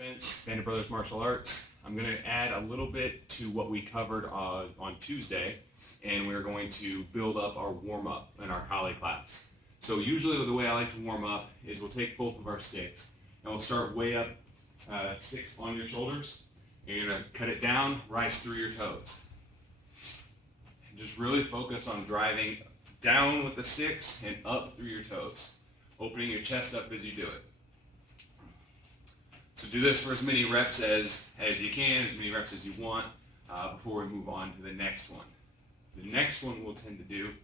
Spence, Band of Brothers Martial Arts. I'm going to add a little bit to what we covered on Tuesday, and we're going to build up our warm-up in our Kali class. So usually the way I like to warm up is we'll take both of our sticks, and we'll start way up, sticks on your shoulders, and you're going to cut it down, rise through your toes. And just really focus on driving down with the sticks and up through your toes, opening your chest up as you do it. So do this for as many reps as you can, as many reps as you want, before we move on to the next one. The next one we'll tend to do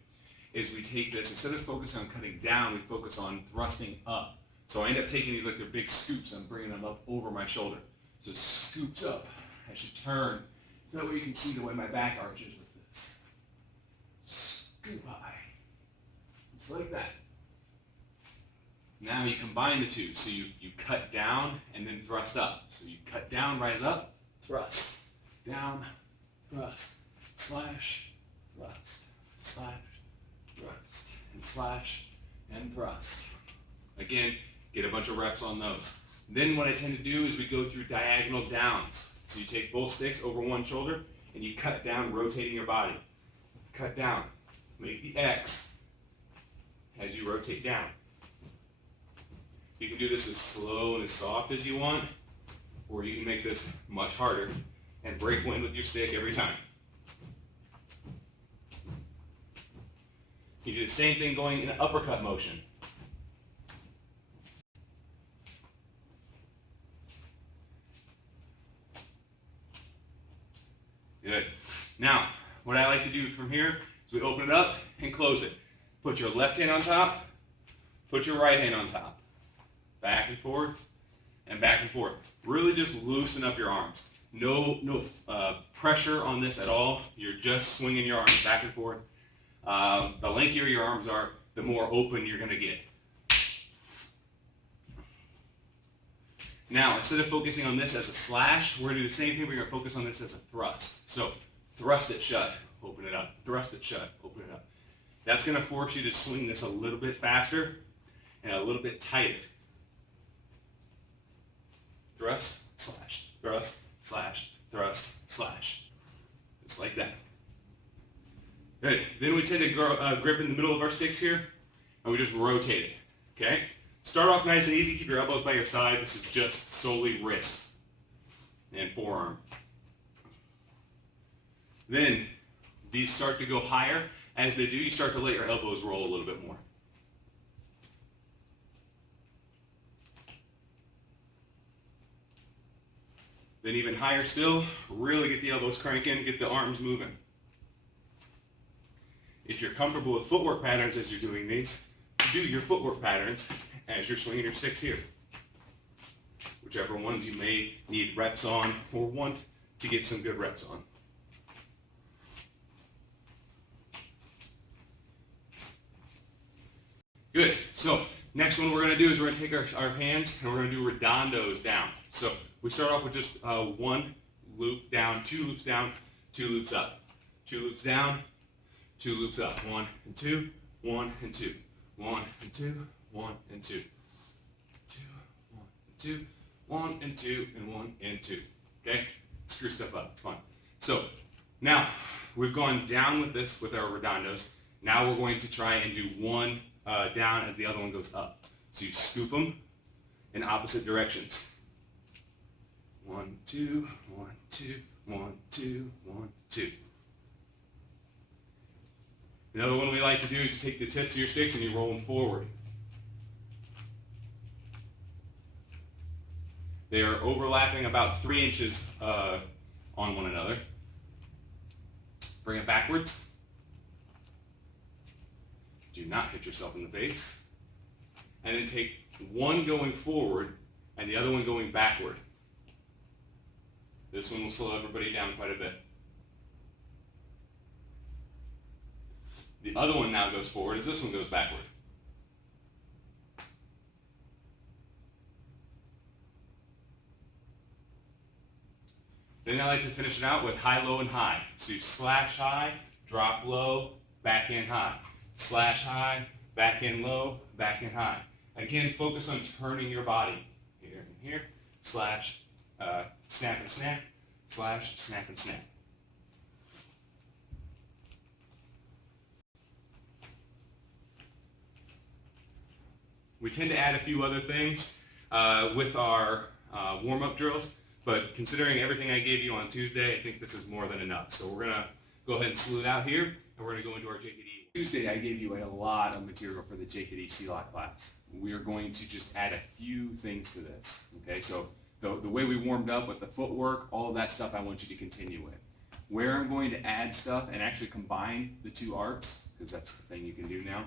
is we take this, instead of focusing on cutting down, we focus on thrusting up. So I end up taking these like they're big scoops, I'm bringing them up over my shoulder. So it scoops up, I should turn. So that way you can see the way my back arches with this. Scoop high. It's like that. Now you combine the two, so you cut down and then thrust up. So you cut down, rise up, thrust, down, thrust, slash, thrust, slash, thrust, and slash, and thrust. Again, get a bunch of reps on those. Then what I tend to do is we go through diagonal downs. So you take both sticks over one shoulder and you cut down, rotating your body. Cut down, make the X as you rotate down. You can do this as slow and as soft as you want, or you can make this much harder and break wind with your stick every time. You do the same thing going in an uppercut motion. Good. Now, what I like to do from here is we open it up and close it. Put your left hand on top, put your right hand on top. Back and forth, and back and forth. Really just loosen up your arms. No pressure on this at all. You're just swinging your arms back and forth. The lengthier your arms are, the more open you're going to get. Now, instead of focusing on this as a slash, we're going to do the same thing. We're going to focus on this as a thrust. So, thrust it shut, open it up. Thrust it shut, open it up. That's going to force you to swing this a little bit faster and a little bit tighter. Thrust, slash, thrust, slash, thrust, slash. Just like that. Good. Then we tend to grip in the middle of our sticks here, and we just rotate it. Okay? Start off nice and easy. Keep your elbows by your side. This is just solely wrist and forearm. Then these start to go higher. As they do, you start to let your elbows roll a little bit more. Then even higher still, really get the elbows cranking, get the arms moving. If you're comfortable with footwork patterns as you're doing these, do your footwork patterns as you're swinging your sticks here. Whichever ones you may need reps on or want to get some good reps on. Good. So next one we're going to do is we're going to take our hands and we're going to do redondos down. So we start off with just one loop down, two loops down, two loops up. Two loops down, two loops up. One and two, one and two. One and two, one and two. Two, one and two, one and two, and one and two. Okay? Screw stuff up. It's fun. So now we've gone down with this with our redondos. Now we're going to try and do one down as the other one goes up. So you scoop them in opposite directions. 1, 2, 1, 2, 1, 2, 1, 2. Another one we like to do is you take the tips of your sticks and you roll them forward. They are overlapping about 3 inches on one another. Bring it backwards. Do not hit yourself in the face. And then take one going forward and the other one going backward. This one will slow everybody down quite a bit. The other one now goes forward as this one goes backward. Then I like to finish it out with high, low, and high. So you slash high, drop low, backhand high. Slash high, backhand low, backhand high. Again, focus on turning your body. Here and here, slash, snap and snap, slash, snap and snap. We tend to add a few other things with our warm-up drills, but considering everything I gave you on Tuesday, I think this is more than enough. So we're going to go ahead and salute out here, and we're going to go into our JKD. Tuesday, I gave you a lot of material for the JKD Silat class. We are going to just add a few things to this. Okay, so the way we warmed up with the footwork, all of that stuff I want you to continue with. Where I'm going to add stuff and actually combine the two arts, because that's the thing you can do now,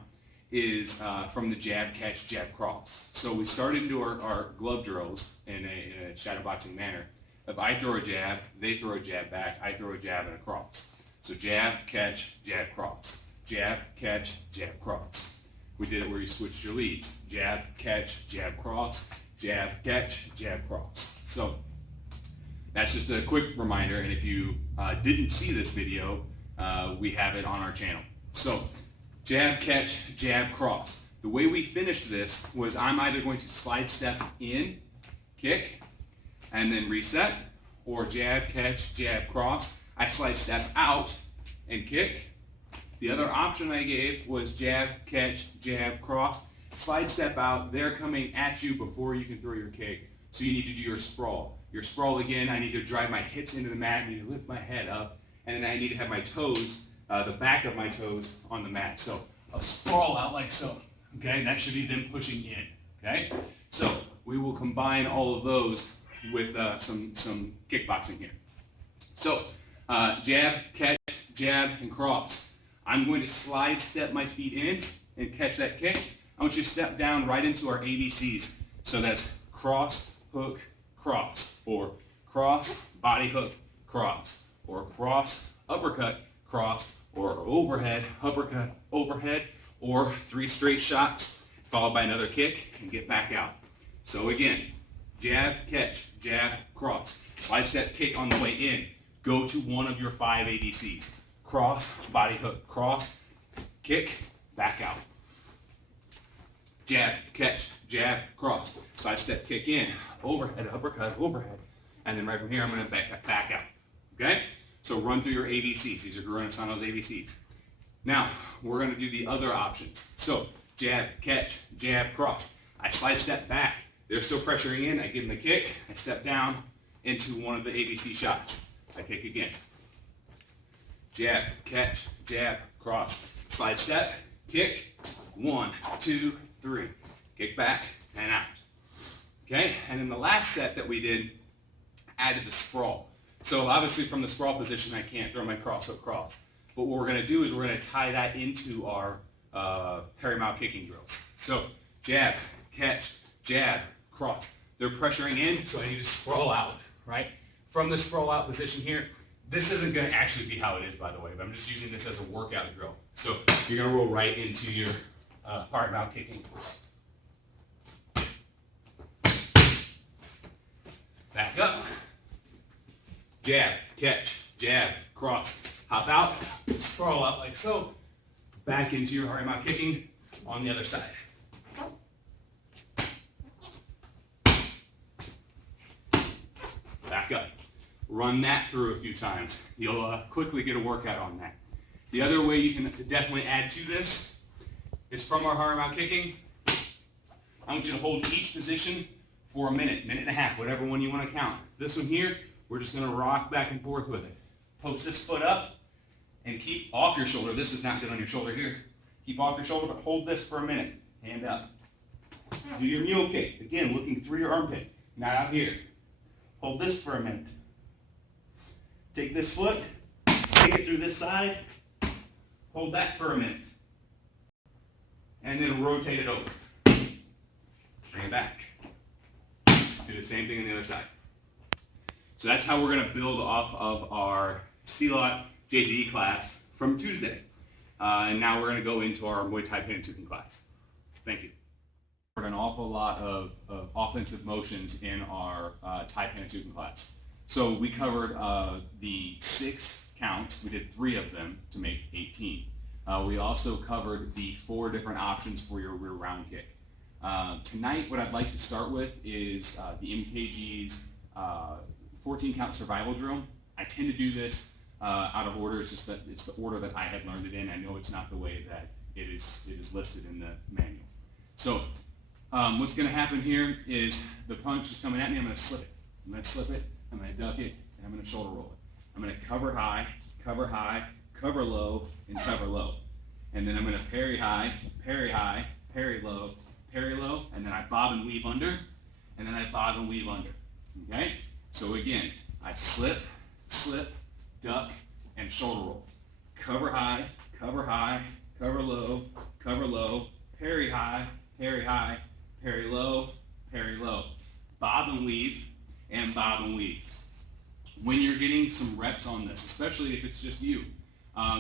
is from the jab, catch, jab, cross. So we started into our glove drills in a shadowboxing manner. If I throw a jab, they throw a jab back, I throw a jab and a cross. So jab, catch, jab, cross. Jab, catch, jab, cross. We did it where you switched your leads. Jab, catch, jab, cross. Jab, catch, jab, cross. So that's just a quick reminder, and if you didn't see this video, we have it on our channel. So jab, catch, jab, cross. The way we finished this was I'm either going to slide step in, kick, and then reset, or jab, catch, jab, cross. I slide step out and kick. The other option I gave was jab, catch, jab, cross. Slide step out, they're coming at you before you can throw your kick. So you need to do your sprawl. Your sprawl again, I need to drive my hips into the mat, I need to lift my head up, and then I need to have my toes, the back of my toes on the mat. So a sprawl out like so, okay? That should be them pushing in, okay? So we will combine all of those with some kickboxing here. So jab, catch, jab, and cross. I'm going to slide step my feet in and catch that kick. I want you to step down right into our ABCs. So that's cross, hook, cross, or cross, body hook, cross, or cross, uppercut, cross, or overhead, uppercut, overhead, or 3 straight shots followed by another kick and get back out. So again, jab, catch, jab, cross. Slide step kick on the way in. Go to one of your 5 ABCs. Cross, body hook, cross, kick, back out. Jab, catch, jab, cross. Side step kick in, overhead, uppercut, overhead. And then right from here, I'm going to back out. Okay? So run through your ABCs. These are Guro and Sano's ABCs. Now, we're going to do the other options. So jab, catch, jab, cross. I slide step back. They're still pressuring in. I give them a kick. I step down into one of the ABC shots. I kick again. Jab, catch, jab, cross. Slide step, kick, 1, 2, 3. Kick back and out. Okay, and then the last set that we did added the sprawl. So obviously from the sprawl position, I can't throw my cross hook cross. But what we're going to do is we're going to tie that into our Hari Mao kicking drills. So jab, catch, jab, cross. They're pressuring in, so I need to sprawl out, right? From the sprawl out position here, this isn't going to actually be how it is, by the way, but I'm just using this as a workout drill. So you're going to roll right into your Hari Mao kicking. Back up. Jab, catch, jab, cross. Hop out, sprawl out like so. Back into your Hari Mao kicking on the other side. Back up. Run that through a few times. You'll quickly get a workout on that. The other way you can definitely add to this is from our Hari Mao kicking. I want you to hold each position for a minute, minute and a half, whatever one you want to count. This one here, we're just going to rock back and forth with it. Post this foot up and keep off your shoulder. This is not good on your shoulder here. Keep off your shoulder, but hold this for a minute. Hand up. Do your mule kick. Again, looking through your armpit, not out here. Hold this for a minute. Take this foot, take it through this side, hold that for a minute, and then rotate it over. Bring it back. Do the same thing on the other side. So that's how we're going to build off of our Silat JDD class from Tuesday. And now we're going to go into our Muay Thai Pantukan class. Thank you. We're an awful lot of offensive motions in our Thai Pantukan class. So we covered the 6 counts. We did 3 of them to make 18. We also covered the 4 different options for your rear round kick. Tonight, what I'd like to start with is the MKG's 14 count survival drill. I tend to do this out of order. It's just that it's the order that I had learned it in. I know it's not the way that it is listed in the manual. So what's going to happen here is the punch is coming at me. I'm going to slip it. I'm going to slip it. I'm going to duck it, and I'm going to shoulder roll it. I'm going to cover high, cover low, and cover low. And then I'm going to parry high, parry low, and then I bob and weave under, and then I bob and weave under. Okay? So again, I slip, duck, and shoulder roll. Cover high, cover low, parry high, parry low, bob and weave, and bob and weave. When you're getting some reps on this, especially if it's just you,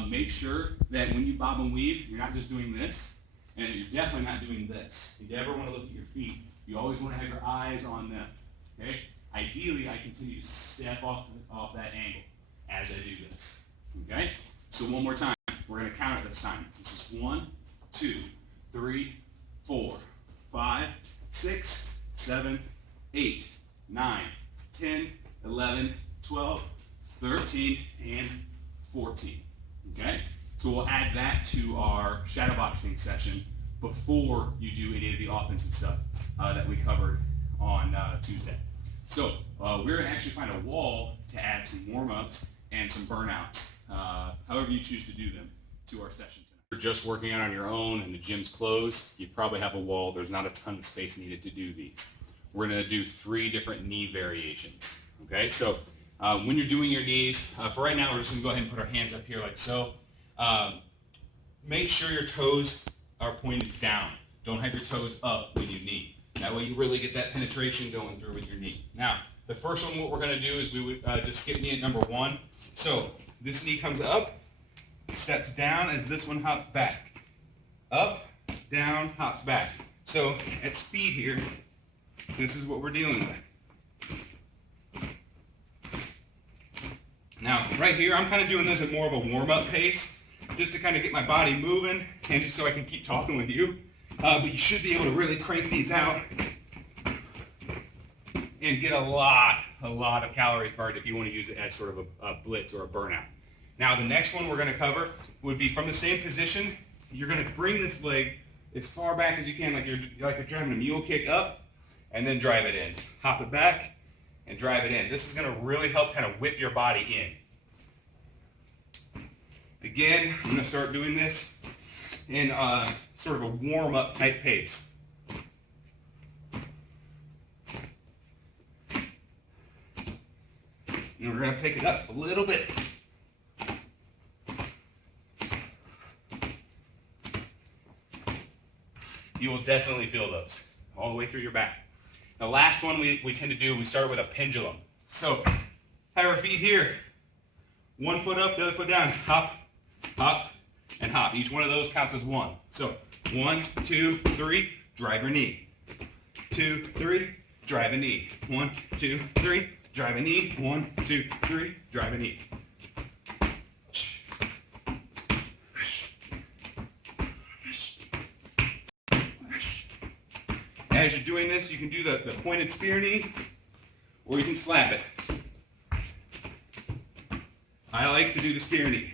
make sure that when you bob and weave, you're not just doing this, and you're definitely not doing this. You never want to look at your feet. You always want to have your eyes on them. Okay? Ideally, I continue to step off that angle as I do this. Okay? So one more time. We're going to count it this time. This is 1, 2, 3, 4, 5, 6, 7, 8, 9, 10, 11, 12, 13, and 14. Okay? So we'll add that to our shadowboxing session before you do any of the offensive stuff that we covered on Tuesday. So we're going to actually find a wall to add some warm-ups and some burnouts, however you choose to do them, to our session tonight. If you're just working out on your own and the gym's closed, you probably have a wall. There's not a ton of space needed to do these. We're going to do 3 different knee variations. Okay, so when you're doing your knees, for right now, we're just going to go ahead and put our hands up here like so. Make sure your toes are pointed down. Don't have your toes up when you knee. That way you really get that penetration going through with your knee. Now, the first one, what we're going to do is we would just skip knee at number 1. So this knee comes up, steps down as this one hops back. Up, down, hops back. So at speed here, this is what we're dealing with. Now, right here, I'm kind of doing this at more of a warm-up pace, just to kind of get my body moving, and just so I can keep talking with you. But you should be able to really crank these out and get a lot of calories burned if you want to use it as sort of a blitz or a burnout. Now, the next one we're going to cover would be from the same position. You're going to bring this leg as far back as you can, like you're driving a mule kick up, and then drive it in. Hop it back and drive it in. This is going to really help kind of whip your body in. Again, I'm going to start doing this in sort of a warm-up type pace. And we're going to pick it up a little bit. You will definitely feel those all the way through your back. The last one we tend to do, we start with a pendulum. So have our feet here. One foot up, the other foot down. Hop, hop, and hop. Each one of those counts as 1. So 1, 2, 3, drive your knee. 2, 3, drive a knee. 1, 2, 3, drive a knee. 1, 2, 3, drive a knee. As you're doing this, you can do the pointed spear knee, or you can slap it. I like to do the spear knee.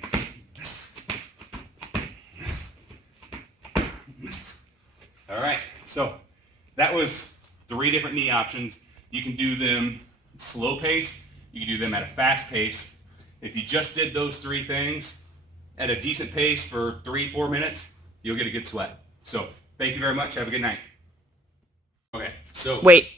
All right, so that was 3 different knee options. You can do them slow pace, you can do them at a fast pace. If you just did those 3 things at a decent pace for 3-4 minutes, you'll get a good sweat. So thank you very much. Have a good night. Okay, so Wait.